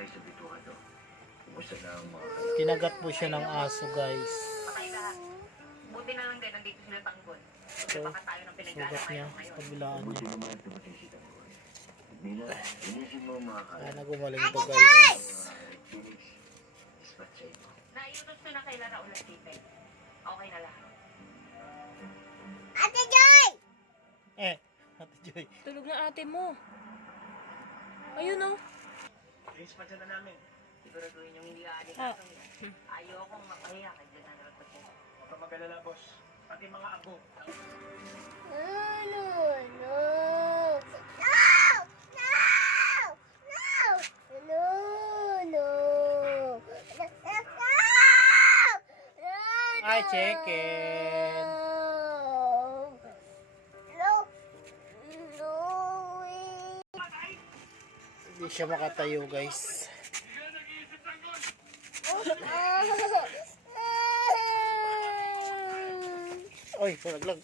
tayo sa bituhan to. Kumusta na ang mga... Tinagat po siya ng aso, guys. Patay lahat. Buti na lang din, nandito sila Tanggol. Kasi So, baka tayo ng sugat pinag-aalaman niya ngayon. sa kabilaan Mabuti niya. naman at dumating si Tanggol. Nila, inisip mo mga Kaya kalat. na gumaling to, guys. Phoenix, ispat sa inyo. Naiutos ko na kay Lara ulit, Tite. Okay na lahat. Ate Joy! Ate Joy. Tulog na ate mo. Ayun oh. Dispatch na namin. Siguraduhin yung hindi aalis Ah. ito. Ayokong mapahiya kay General Pacheco. Huwag ka mag-alala, boss. Pati mga abo. No, no, no. No! No! No! No! Ay, chicken. No! No! Hindi siya makatayo, guys. Oy, palaglag.